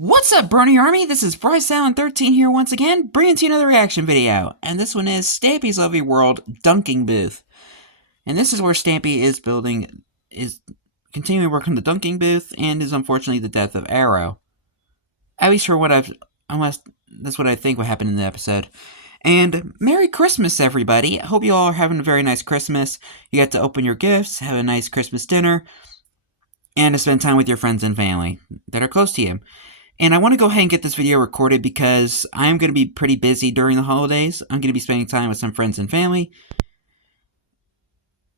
What's up, Brony Army? This is BryceAllen13 here once again, bringing to you another reaction video. And this one is Stampy's Lovely World Dunking Booth. And this is where Stampy is continuing to work on the dunking booth, and is unfortunately the death of Arrow. At least unless that's what I think would happen in the episode. And Merry Christmas, everybody. I hope you all are having a very nice Christmas. You got to open your gifts, have a nice Christmas dinner, and to spend time with your friends and family that are close to you. And I want to go ahead and get this video recorded because I'm going to be pretty busy during the holidays. I'm going to be spending time with some friends and family.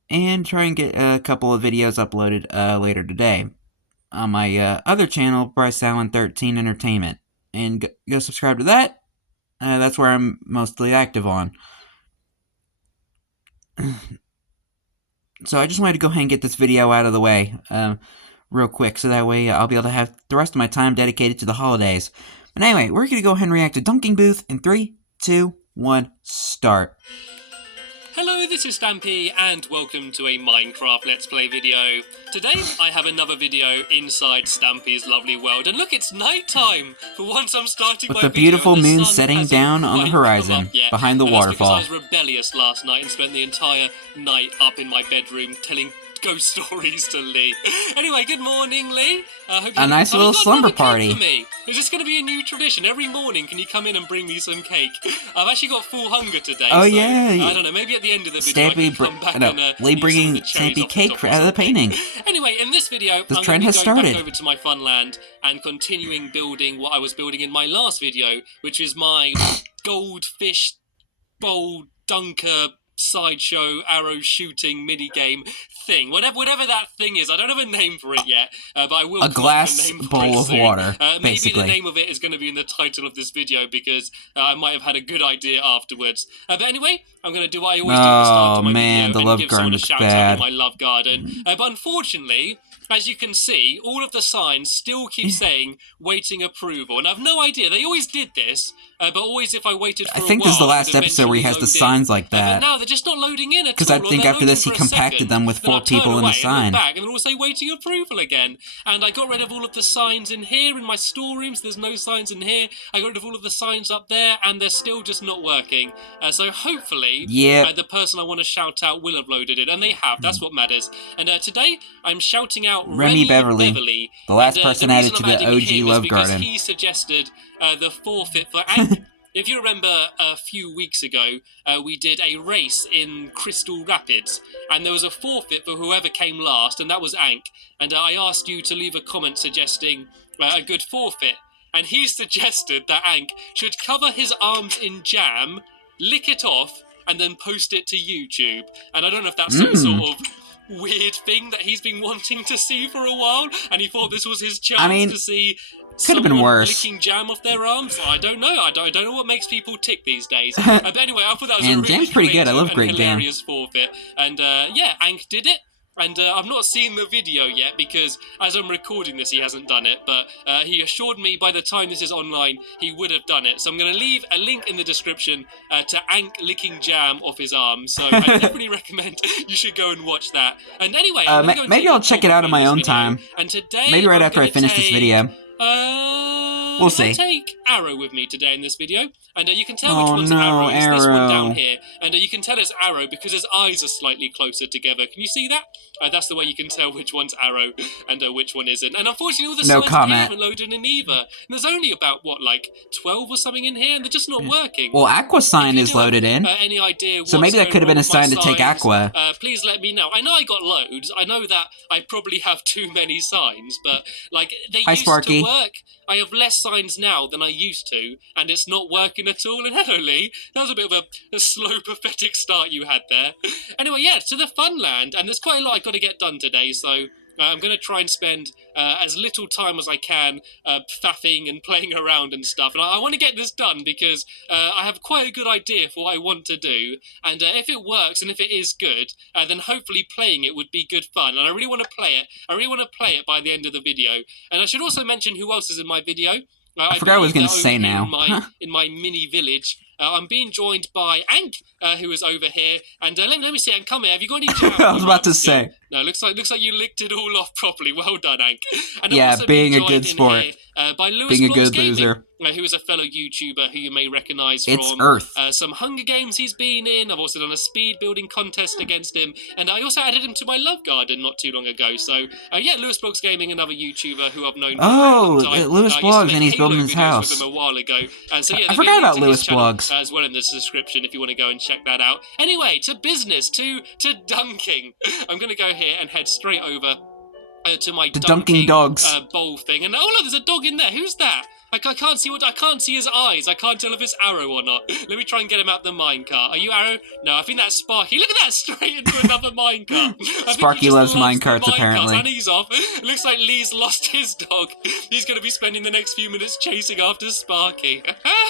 And try and get a couple of videos uploaded later today on my other channel, BryceAllen13 Entertainment. And go subscribe to that. That's where I'm mostly active on. So I just wanted to go ahead and get this video out of the way real quick, so that way I'll be able to have the rest of my time dedicated to the holidays. But anyway, we're going to go ahead and react to Dunking Booth in 3, 2, 1, start. Hello, this is Stampy, and welcome to a Minecraft Let's Play video. Today, I have another video inside Stampy's lovely world, and look, it's night time! For once, I'm starting With my the video beautiful and the moon sun setting hasn't down on the quite come horizon, up yet. behind the And that's waterfall. because I was rebellious last night and spent the entire night up in my bedroom telling ghost stories to Lee. Anyway, good morning, Lee. Hope A nice little slumber party. For me. Is this going to be a new tradition? Every morning, can you come in and bring me some cake? I've actually got full hunger today. Oh, so, yeah. I don't know, maybe at the end of the video Stampy, I can come back and Lee eat bringing some of the cherries Stampy off the cake top or out of the something. painting. Anyway, in this video, This I'm trend going to has be going started. back over to my Funland and continuing building what I was building in my last video, which is my goldfish bowl dunker sideshow arrow shooting minigame thing. Whatever that thing is, I don't have a name for it yet, but I will. A glass bowl of water, Maybe basically. the name of it is going to be in the title of this video because I might have had a good idea afterwards. But anyway, I'm going to do what I always do at the start of my man, video the love and give someone garden a looks shout bad. out in my love garden. But unfortunately, as you can see, all of the signs still keep saying waiting approval, and I've no idea. They always did this, but always if I waited for I think this is the last episode where he has the signs like but that. now they're just not loading in at all. Because I think after this he compacted them with 4 people in the sign. Back, and it'll say waiting approval again. And I got rid of all of the signs in here in my storerooms. There's no signs in here. I got rid of all of the signs up there, and they're still just not working. So hopefully, the person I want to shout out will have loaded it, and they have. That's what matters. And today I'm shouting out Remy Beverly, the last and, person the added reason to I'm the adding OG him Love is because Garden. he suggested the forfeit for Ank. If you remember, a few weeks ago, we did a race in Crystal Rapids, and there was a forfeit for whoever came last, and that was Ank. And I asked you to leave a comment suggesting a good forfeit, and he suggested that Ank should cover his arms in jam, lick it off, and then post it to YouTube. And I don't know if that's some sort of weird thing that he's been wanting to see for a while, and he thought this was his chance to see could have been worse. Licking jam off their arms. I don't know. I don't know what makes people tick these days. But anyway, I thought that was a really jam's pretty good. I love great jam. hilarious forfeit. And yeah, Ank did it. And I've not seen the video yet because as I'm recording this, he hasn't done it. But he assured me by the time this is online, he would have done it. So I'm going to leave a link in the description to Ank licking jam off his arms. So I definitely recommend you should go and watch that. And anyway, maybe I'll check it out on my own time. And today, maybe right after I finish this video. We'll see. I take Arrow with me today in this video, and you can tell which one's Arrow. It's this one down here, and you can tell it's Arrow because his eyes are slightly closer together. Can you see that? That's the way you can tell which one's Arrow and which one isn't. And unfortunately, all the signs in here haven't loaded in either. And there's only about, what, like 12 or something in here, and they're just not working. Well, Aqua sign is loaded in. Any idea so maybe that could have been a sign to take Aqua. Please let me know. I know I got loads. I know that I probably have too many signs, but like they used to work. I have less signs now than I used to, and it's not working at all. And hello, Lee. That was a bit of a slow, pathetic start you had there. Anyway, yeah, to the Funland, and there's quite a lot I've got to get done today, so I'm going to try and spend as little time as I can faffing and playing around and stuff. And I want to get this done because I have quite a good idea for what I want to do. And if it works and if it is good, then hopefully playing it would be good fun. And I really want to play it. I really want to play it by the end of the video. And I should also mention who else is in my video. I forgot what I was going to say now. In my mini village. I'm being joined by Ank, who is over here. And let me see, Ank, come here. Have you got any jam? I was about to say. No, looks like you licked it all off properly. Well done, Ank. And yeah, being a good sport. by Lewis Being a Blogs good Gaming, loser. Who is a fellow YouTuber who you may recognise from Earth. Some Hunger Games he's been in. I've also done a speed building contest against him, and I also added him to my Love Garden not too long ago. So yeah, Lewis Blogs Gaming, another YouTuber who I've known for a long time. Lewis Blogs, and he's building his house. With him a while ago, and so yeah, I forgot about Lewis Blogs as well in the description if you want to go and check that out. Anyway, to business, to dunking. I'm going to go here and head straight over to my dunking dogs bowl thing. And oh look, there's a dog in there. Who's that? I can't see his eyes. I can't tell if it's Arrow or not. Let me try and get him out the minecart. Are you Arrow? No, I think that's Sparky. Look at that, straight into another minecart. Sparky loves minecarts, apparently. And he's off. It looks like Lee's lost his dog. He's going to be spending the next few minutes chasing after Sparky.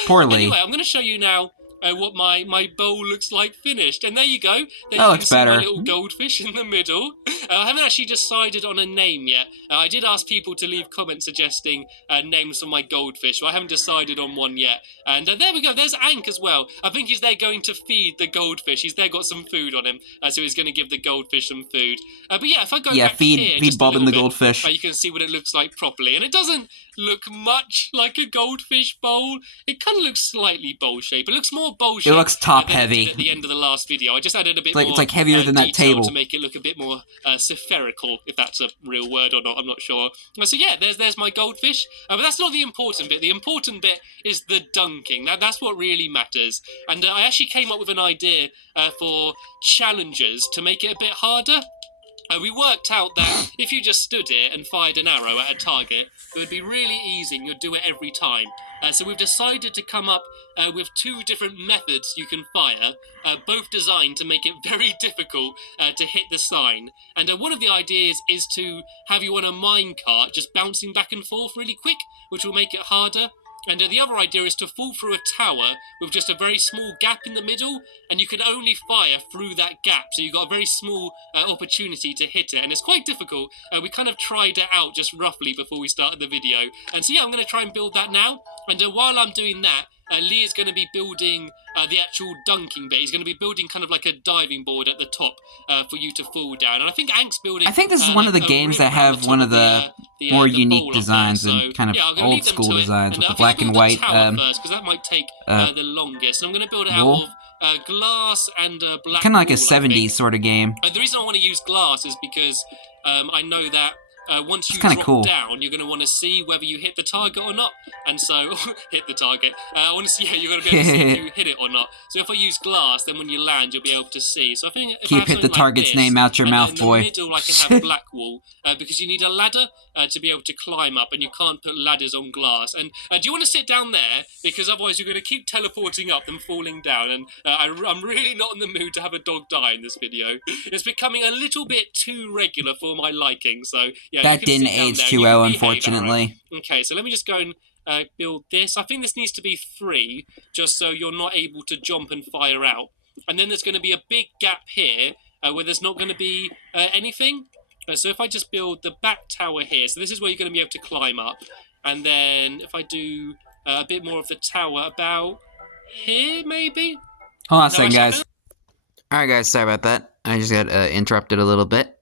Poor Lee. Anyway, I'm going to show you now what my bowl looks like finished. And there you go. That looks better. My little goldfish in the middle. I haven't actually decided on a name yet. I did ask people to leave comments suggesting names for my goldfish, but I haven't decided on one yet. And there we go. There's Ank as well. I think he's there going to feed the goldfish. He's there got some food on him, so he's going to give the goldfish some food. But yeah, if I go back here, feed Bob and the goldfish. You can see what it looks like properly. And it doesn't look much like a goldfish bowl. It kind of looks slightly bowl-shaped. It looks more bowl-shaped. It looks top-heavy. At the end of the last video, I just added a bit more. It's like heavier than that table to make it look a bit more spherical, if that's a real word or not. I'm not sure. So yeah, there's my goldfish. But that's not the important bit. The important bit is the dunking. Now that's what really matters. And I actually came up with an idea for challenges to make it a bit harder. We worked out that if you just stood here and fired an arrow at a target, it would be really easy and you'd do it every time. So we've decided to come up with two different methods you can fire, both designed to make it very difficult to hit the sign. And one of the ideas is to have you on a minecart just bouncing back and forth really quick, which will make it harder. And the other idea is to fall through a tower with just a very small gap in the middle, and you can only fire through that gap, so you've got a very small opportunity to hit it, and it's quite difficult. We kind of tried it out just roughly before we started the video, and so yeah, I'm going to try and build that now, and while I'm doing that, Lee is going to be building the actual dunking bit. He's going to be building kind of like a diving board at the top for you to fall down. And I think Ank's building... I think this is one of the games that have one of the more unique designs and kind of old school designs with the black and white... first, because that might take the longest. And I'm going to build it out of glass and black kind of like a wool, 70s sort of game. The reason I want to use glass is because I know that once you drop down, you're going to want to see whether you hit the target or not. And so, hit the target. I want to see, you're going to be able to see if you hit it or not. So if I use glass, then when you land, you'll be able to see. So I think if keep hit the target's name out your mouth, boy. In the middle, I can have black wool, because you need a ladder to be able to climb up, and you can't put ladders on glass. And do you want to sit down there? Because otherwise you're going to keep teleporting up and falling down. And I'm really not in the mood to have a dog die in this video. It's becoming a little bit too regular for my liking. So yeah, that didn't age too well, unfortunately. Okay, so let me just go and build this. I think this needs to be 3, just so you're not able to jump and fire out. And then there's going to be a big gap here where there's not going to be anything. So if I just build the back tower here, so this is where you're going to be able to climb up. And then if I do a bit more of the tower about here, maybe? Hold on a second, guys. Alright, guys, sorry about that. I just got interrupted a little bit.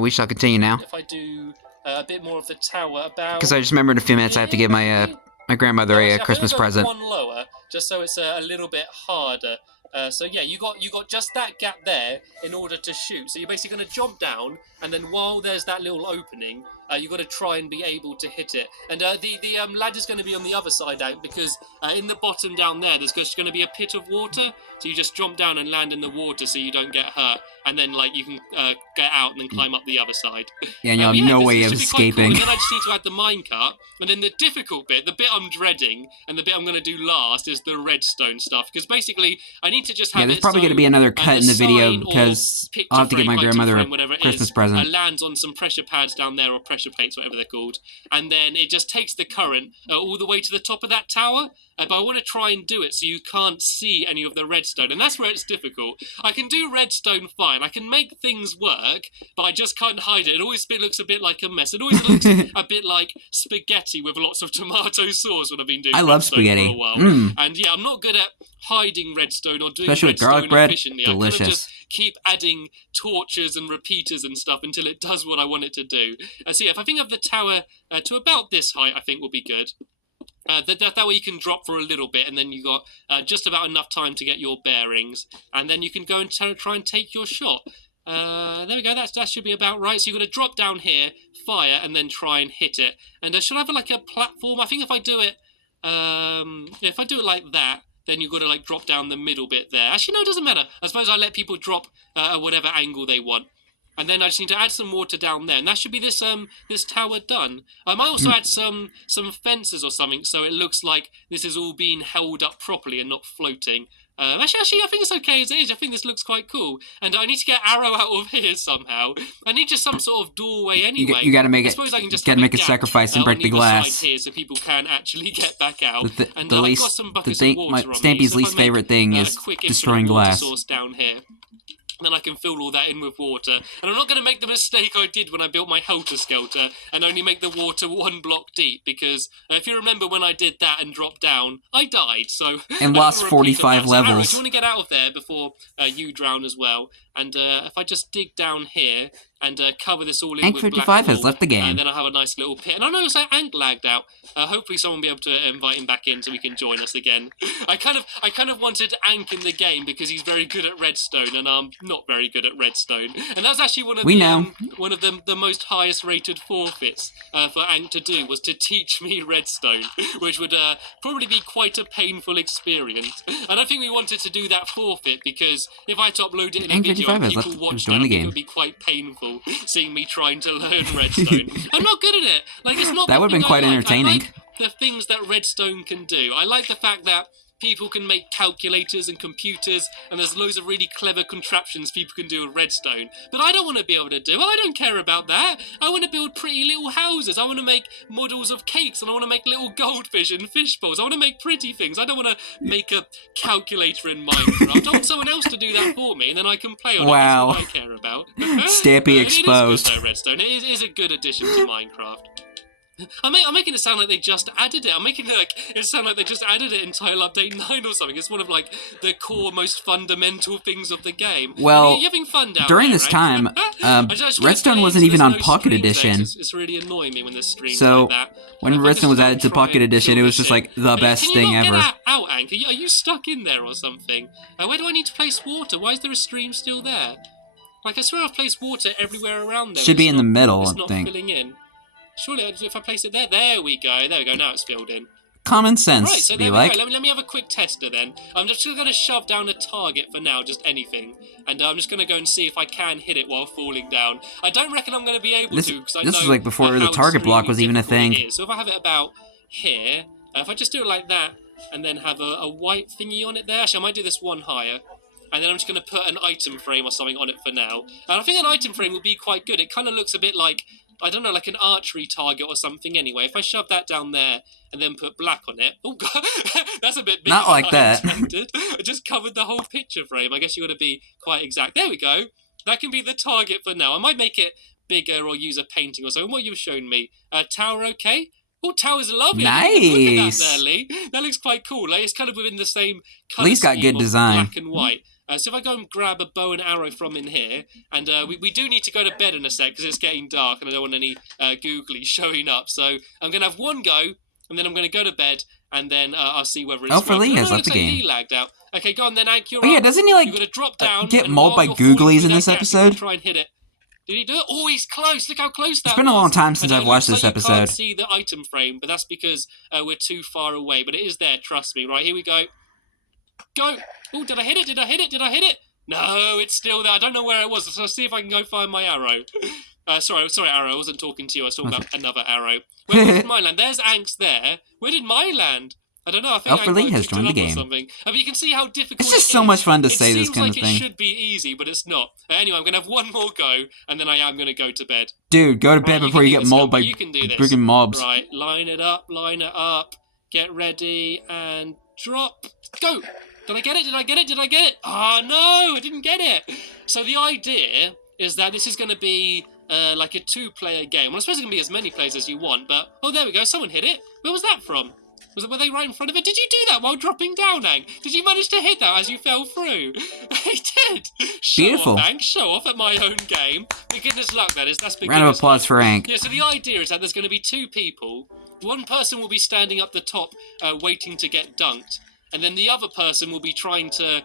We shall continue now. If I do a bit more of the tower about... Because I just remembered in a few minutes I have to give my my grandmother a Christmas present. One lower, just so it's a little bit harder. So yeah, you got just that gap there in order to shoot. So you're basically going to jump down, and then while there's that little opening, you've got to try and be able to hit it. And the ladder's going to be on the other side out, because in the bottom down there, there's just going to be a pit of water. So you just jump down and land in the water so you don't get hurt. And then like you can get out and then climb up the other side. Yeah, and you have no way of escaping. Cool. And then I just need to add the minecart. And then the difficult bit, the bit I'm dreading, and the bit I'm going to do last is the redstone stuff. Because basically, I need to just have there's probably going to be another cut in the video, because I'll have to give my grandmother a Christmas present. Lands on some pressure pads down there, or pressure plates, whatever they're called. And then it just takes the current all the way to the top of that tower. but I want to try and do it so you can't see any of the redstone, and that's where it's difficult. I can do redstone fine. I can make things work, but I just can't hide it. It always looks a bit like a mess. It always looks a bit like spaghetti with lots of tomato sauce when I've been doing redstone love spaghetti for a while. And yeah, I'm not good at hiding redstone or doing especially with garlic bread. Delicious. I kind of just keep adding torches and repeaters and stuff until it does what I want it to do. So yeah, if I think of the tower to about this height, I think will be good. That way you can drop for a little bit, and then you got just about enough time to get your bearings, and then you can go and try and take your shot. There we go. That should be about right. So you're going to drop down here, fire, and then try and hit it. And should I have like a platform? I think if I do it like that, then you've got to like drop down the middle bit there. Actually, no, it doesn't matter. I suppose I let people drop at whatever angle they want. And then I just need to add some water down there, and that should be this tower done. I might also add some fences or something, so it looks like this is all being held up properly and not floating. Actually, I think it's okay as it is. I think this looks quite cool. And I need to get Arrow out of here somehow. I need just some sort of doorway anyway. You got to make it. I suppose I can just make a sacrifice and break the glass here so people can actually get back out. I've got some buckets of water on Stampy's least favorite thing is destroying glass. Source down here. Then I can fill all that in with water. And I'm not going to make the mistake I did when I built my helter-skelter and only make the water 1 block deep, because if you remember when I did that and dropped down, I died, so... And lost 45 levels. So, Arrow, do you want to get out of there before you drown as well? And if I just dig down here and cover this all in with black Ank55 has left the game. Then I'll have a nice little pit. And I noticed that Ank lagged out. Hopefully someone will be able to invite him back in so he can join us again. I kind of wanted Ank in the game because he's very good at redstone, and I'm not very good at redstone. And that's actually one of the most highest rated forfeits for Ank to do, was to teach me redstone, which would probably be quite a painful experience. I don't think we wanted to do that forfeit, because if I had to upload it in a video and people watched it, I think it would be quite painful seeing me trying to learn redstone. I'm not good at it. Like, it's not that would have been quite entertaining. I like the things that redstone can do. I like the fact that people can make calculators and computers, and there's loads of really clever contraptions people can do with redstone. But I don't want to be able to do it. I don't care about that. I want to build pretty little houses. I want to make models of cakes, and I want to make little goldfish and fish bowls. I want to make pretty things. I don't want to make a calculator in Minecraft. I want someone else to do that for me, and then I can play on it. That's what I care about. Stampy exposed. It is good, though, redstone. It is a good addition to Minecraft. I'm making it sound like they just added it. I'm making it sound like they just added it in Tile Update 9 or something. It's one of like the core, most fundamental things of the game. Well, you're having fun down during there, this right? time, Redstone wasn't even on Pocket Edition. It's really annoying me when there's streams so like that. When Redstone was added to Pocket Edition, it was just like the best thing ever. Can you not get out, Ank? Are you stuck in there or something? Where do I need to place water? Why is there a stream still there? Like, I swear I've placed water everywhere around there. Should be in the middle, I think. It's not filling in. Surely, if I place it there, there we go. Now it's filled in. Common sense, right, so there we go. Let me have a quick tester then. I'm just going to shove down a target for now, just anything. And I'm just going to go and see if I can hit it while falling down. I don't reckon I'm going to be able to, because I know this was like before the target block was even a thing. So if I have it about here, if I just do it like that, and then have a white thingy on it there. Actually, I might do this one higher. And then I'm just going to put an item frame or something on it for now. And I think an item frame will be quite good. It kind of looks a bit like, I don't know, like an archery target or something anyway. If I shove that down there and then put black on it... Oh, God, that's a bit big. Not like that. I just covered the whole picture frame. I guess you got to be quite exact. There we go. That can be the target for now. I might make it bigger or use a painting or something. What you've shown me. Tower okay? Oh, tower's lovely. Nice. Look at that there, Lee. That looks quite cool. Like, it's kind of within the same colour Lee's got good design. Black and white. So if I go and grab a bow and arrow from in here, and we do need to go to bed in a sec because it's getting dark and I don't want any googlies showing up. So I'm going to have one go, and then I'm going to go to bed, and then I'll see whether it's for Lee has left the game. Lee lagged out. Okay, go on then, Ank, you're yeah, doesn't he you got to drop down get mauled by googlies in this episode? Try and hit it. Did he do it? Oh, he's close. Look how close that was. It's been a long time since I've watched this episode. You can't see the item frame, but that's because we're too far away. But it is there, trust me. Right, here we go. Go. Oh, did I hit it? Did I hit it? Did I hit it? No, it's still there. I don't know where it was. So I'll see if I can go find my arrow. Sorry, Arrow. I wasn't talking to you. I was talking about another arrow. Where did mine land? There's Ank's there. Where did mine land? I don't know. I think Lee has joined the game. But you can see how difficult it's just so much fun to say this kind of thing. It seems like it should be easy, but it's not. Anyway, I'm going to have one more go, and then I am going to go to bed. Dude, go to bed before you get mauled by freaking mobs. Right, line it up, line it up. Get ready and drop. Go! Did I get it? Did I get it? Did I get it? Oh, no, I didn't get it. So the idea is that this is going to be like a 2-player game. Well, I suppose it can be as many players as you want, but... Oh, there we go. Someone hit it. Where was that from? Were they right in front of it? Did you do that while dropping down, Ang? Did you manage to hit that as you fell through? I did. Beautiful. Show off, Ang. Show off at my own game. Beginner's luck, that is. That's beginner's Round of applause luck. for Hank. Yeah, so the idea is that there's going to be 2 people. One person will be standing up the top waiting to get dunked. And then the other person will be trying to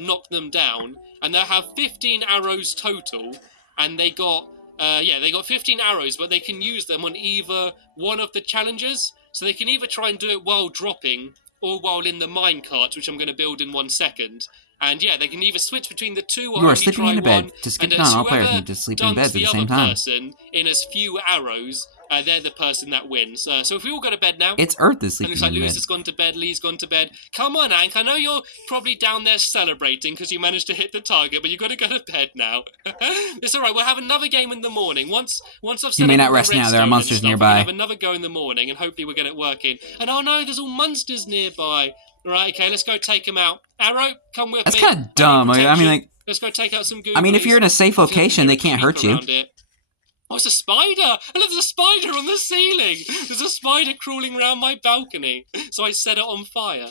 knock them down. And they'll have 15 arrows total. And they got 15 arrows, but they can use them on either one of the challenges. So they can either try and do it while dropping or while in the minecart, which I'm going to build in 1 second. And yeah, they can either switch between the 2 or you are only sleeping try in a bed. one. To skip on, all players need to sleep in beds at the same time. Person in as few arrows, they're the person that wins. So if we all go to bed now... It's Earth is sleeping looks like in Lewis bed. has gone to bed, Lee's gone to bed. Come on, Hank, I know you're probably down there celebrating because you managed to hit the target, but you've got to go to bed now. It's all right, we'll have another game in the morning. Once I've set You may up not all the rest now, redstone there are and monsters stuff, nearby. We'll have another go in the morning, and hopefully we'll get it working. And oh no, there's all monsters nearby. Right, okay, let's go take them out. Arrow, come with me. That's kind of dumb. I mean, like... Let's go take out some googlies. I mean, if you're in a safe location, they can't hurt you. Oh, it's a spider! And there's a spider on the ceiling! There's a spider crawling around my balcony. So I set it on fire.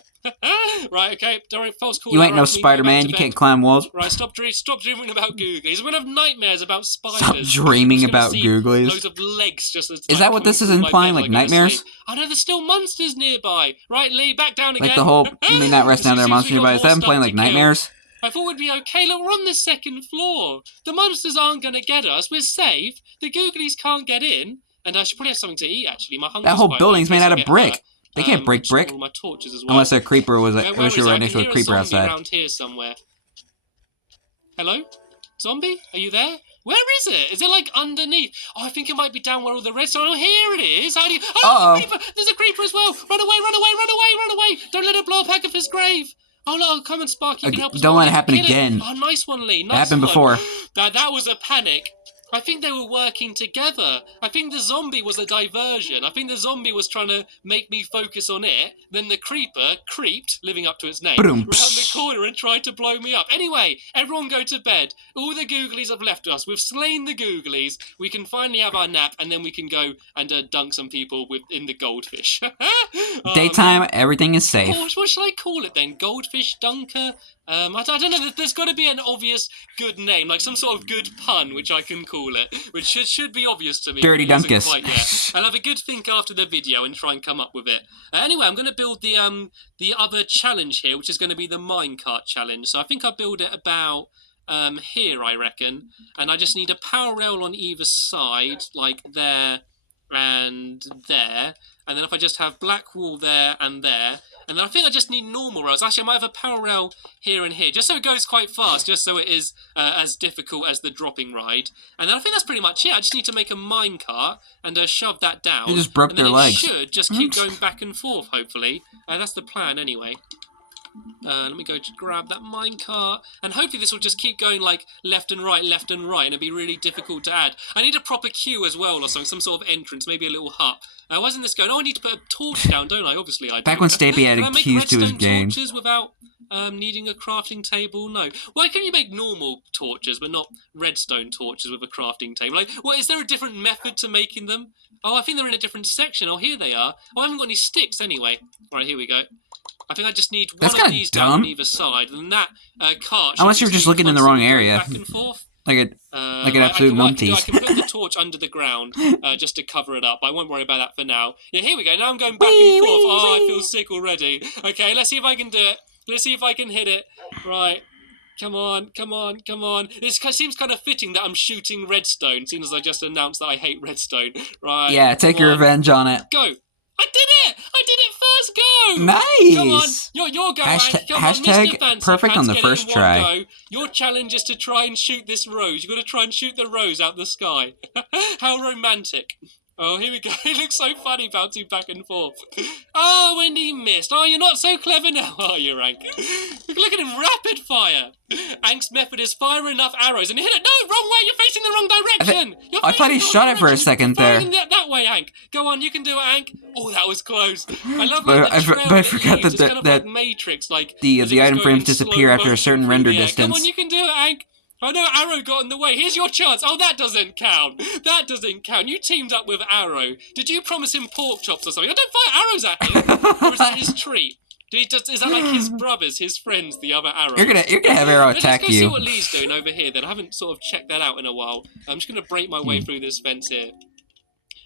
Right, okay, don't worry, false call. You ain't no Spider-Man, you can't climb walls. Right, stop dreaming about googlies. We're gonna have nightmares about spiders. Stop dreaming about googlies. Loads of legs just as... Is that what this is implying, like nightmares? I know there's still monsters nearby. Right, Lee, back down again. Like the whole, you may not rest now, there are monsters nearby. Is that implying like nightmares? I thought we'd be okay. Look, we're on the 2nd floor. The monsters aren't going to get us. We're safe. The googlies can't get in. And I should probably have something to eat, actually. My hunger's that whole quite building's low, made out of brick. They can't break brick. All my torches as well. Unless a creeper was Where right next to a creeper outside. Around here somewhere. Hello? Zombie? Are you there? Where is it? Is it like underneath? Oh, I think it might be down where all the redstone... Oh, here it is. How do you... Oh, there's a creeper. There's a creeper as well. Run away, run away, run away, run away. Don't let it blow up Agatha's grave. Oh no, come on, Sparky, you can help us. Don't let it happen again. Oh, nice one, Lee. Nice it happened before. That was a panic. I think they were working together. I think the zombie was a diversion. I think the zombie was trying to make me focus on it. Then the creeper creeped, living up to its name, around the corner and tried to blow me up. Anyway, everyone go to bed. All the googlies have left us. We've slain the googlies. We can finally have our nap, and then we can go and dunk some people in the goldfish. Daytime, everything is safe. What should I call it then? Goldfish dunker? I don't know. There's got to be an obvious good name, like some sort of good pun, which I can call it, which should be obvious to me. Dirty Dunkus. I'll have a good think after the video and try and come up with it. Anyway, I'm going to build the other challenge here, which is going to be the minecart challenge. So I think I'll build it about here, I reckon. And I just need a power rail on either side, like there and there. And then if I just have black wall there and there. And then I think I just need normal rails. Actually, I might have a power rail here and here, just so it goes quite fast, just so it is as difficult as the dropping ride. And then I think that's pretty much it. I just need to make a minecart and shove that down. You just broke their legs. It should just keep going back and forth, hopefully. That's the plan, anyway. Let me go to grab that minecart, and hopefully this will just keep going like left and right, and it'll be really difficult to add. I need a proper queue as well, or something, some sort of entrance, maybe a little hut. Why isn't this going? Oh, I need to put a torch down, don't I? Obviously I do. Back when Stampy added queues to his game. Torches without needing a crafting table? No. Why can't you make normal torches, but not redstone torches with a crafting table? Like, well, is there a different method to making them? Oh, I think they're in a different section. Oh, here they are. Oh, I haven't got any sticks anyway. All right, here we go. I think I just need one of these down on either side, and that cart. Unless you're just looking in the wrong area. Back and forth. Like an absolute numpties. I can put the torch under the ground just to cover it up. I won't worry about that for now. Yeah, here we go. Now I'm going back and forth. Oh, I feel sick already. Okay, let's see if I can do it. Let's see if I can hit it. Right. Come on, come on, come on. It seems kind of fitting that I'm shooting redstone, seeing as I just announced that I hate redstone. Right. Yeah, take your revenge on it. Go. I did it! I did it first go! Nice! Come on, your go, hashtag on, perfect on the first try. Go. Your challenge is to try and shoot this rose. You've got to try and shoot the rose out the sky. How romantic. Oh, here we go. It looks so funny bouncing back and forth. Oh, and he missed. Oh, you're not so clever now, are you, Ank? Look at him, rapid fire. Ank's method is fire enough arrows and hit it. No, wrong way. You're facing the wrong direction. I thought he shot it for a second there. That way, Ank. Go on, you can do it, Ank. Oh, that was close. I love but I forgot that kind of like Matrix, like the item frames disappear after a certain render distance. Come on, you can do it, Ank. Oh no, Arrow got in the way. Here's your chance. Oh, that doesn't count. That doesn't count. You teamed up with Arrow. Did you promise him pork chops or something? I don't fire arrows at him. Or is that his treat? Is that like his brothers, his friends, the other Arrow? You're gonna have Arrow attack you. Let's go see what Lee's doing over here then. I haven't sort of checked that out in a while. I'm just gonna break my way through this fence here.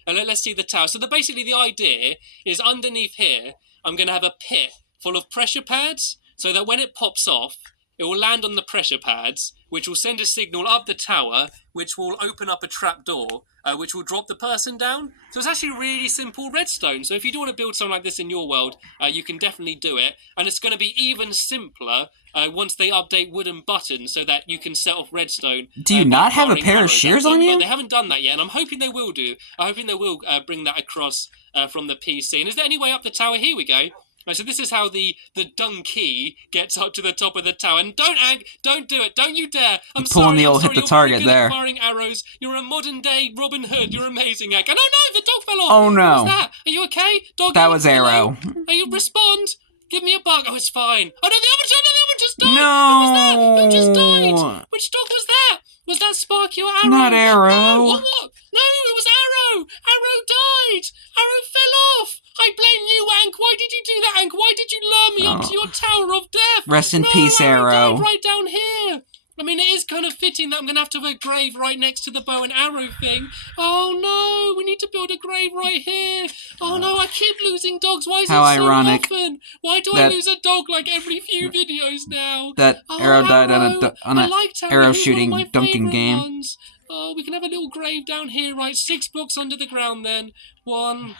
And let's see the tower. So basically the idea is underneath here, I'm gonna have a pit full of pressure pads so that when it pops off, it will land on the pressure pads, which will send a signal up the tower, which will open up a trap door, which will drop the person down. So it's actually really simple redstone. So if you do want to build something like this in your world, you can definitely do it. And it's going to be even simpler once they update wooden buttons so that you can set off redstone. Do you not have a pair of shears on you? They haven't done that yet, and I'm hoping they will do. I'm hoping they will bring that across from the PC. And is there any way up the tower? Here we go. Right, so this is how the donkey gets up to the top of the tower. And don't do it. Don't you dare. I'm sorry. Pulling the old hit the target there. You're firing arrows. You're a modern day Robin Hood. You're amazing, Ank. And oh no, the dog fell off. Oh no. What was that? Are you okay? Dog. That was Arrow. Are you respond? Give me a buck. Oh, it's fine. Oh no, the other one just died. No. Who was that? Who just died? Which dog was that? Was that Sparky or Arrow? Not Arrow. No, what? No, it was Arrow. Arrow died. Arrow fell off. I blame you, Ank. Why did you do that, Ank? Why did you lure me up to your tower of death? Rest in peace, Arrow. Died right down here. I mean, it is kind of fitting that I'm going to have to have a grave right next to the bow and arrow thing. Oh, no. We need to build a grave right here. Oh, no. I keep losing dogs. Why is it so often? Why do I lose a dog like every few videos now? That Arrow died on an arrow shooting dunking game. Ones. Oh, we can have a little grave down here, right? 6 blocks under the ground then. 1,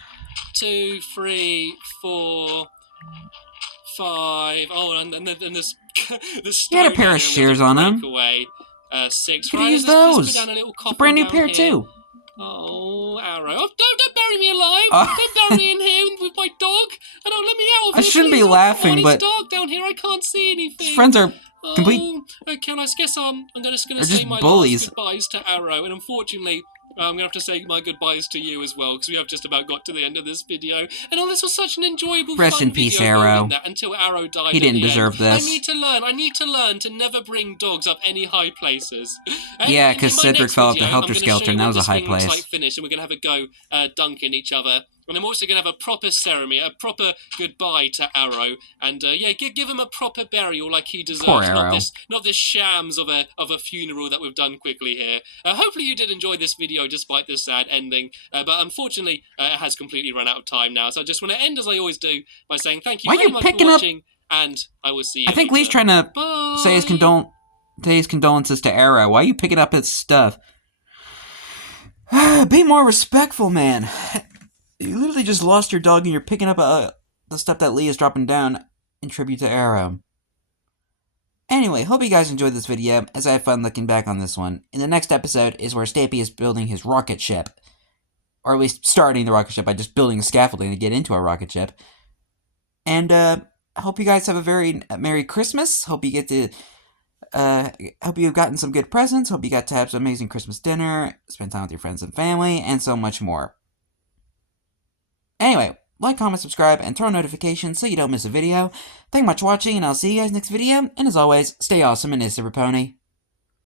2, 3, 4, 5. Oh, and there's the he had a pair of shears on him. Away. 6. You could use those. It's a brand new pair too. Oh, Arrow! Oh, don't bury me alive! Don't bury me in here with my dog. And don't let me out of here. I shouldn't be laughing, but it's dark down here. I can't see anything. His friends are complete. Okay, I guess I'm just gonna say my last goodbyes to Arrow, and unfortunately, I'm going to have to say my goodbyes to you as well, because we have just about got to the end of this video. And this was such an enjoyable, Rest in peace, Arrow. Until Arrow died. He didn't deserve this. I need to learn to never bring dogs up any high places. Yeah, because Cedric fell off the helter-skelter, and that was a high place. Like finish, and we're going to have a go dunking each other. And I'm also going to have a proper ceremony, a proper goodbye to Arrow, and give him a proper burial like he deserves. Poor Arrow. Not this shams of a funeral that we've done quickly here. Hopefully you did enjoy this video despite this sad ending, but unfortunately it has completely run out of time now. So I just want to end as I always do by saying thank you very much for watching, and I will see you. I think Lee's trying to say his condolences to Arrow. Why are you picking up his stuff? Be more respectful, man. You literally just lost your dog and you're picking up the stuff that Lee is dropping down in tribute to Arrow. Anyway, hope you guys enjoyed this video, as I had fun looking back on this one. In the next episode is where Stampy is building his rocket ship. Or at least starting the rocket ship by just building a scaffolding to get into a rocket ship. And I hope you guys have a very Merry Christmas. Hope you get to... hope you've gotten some good presents. Hope you got to have some amazing Christmas dinner. Spend time with your friends and family. And so much more. Anyway, like, comment, subscribe, and turn on notifications so you don't miss a video. Thank you much for watching, and I'll see you guys next video. And as always, stay awesome and S2EP30.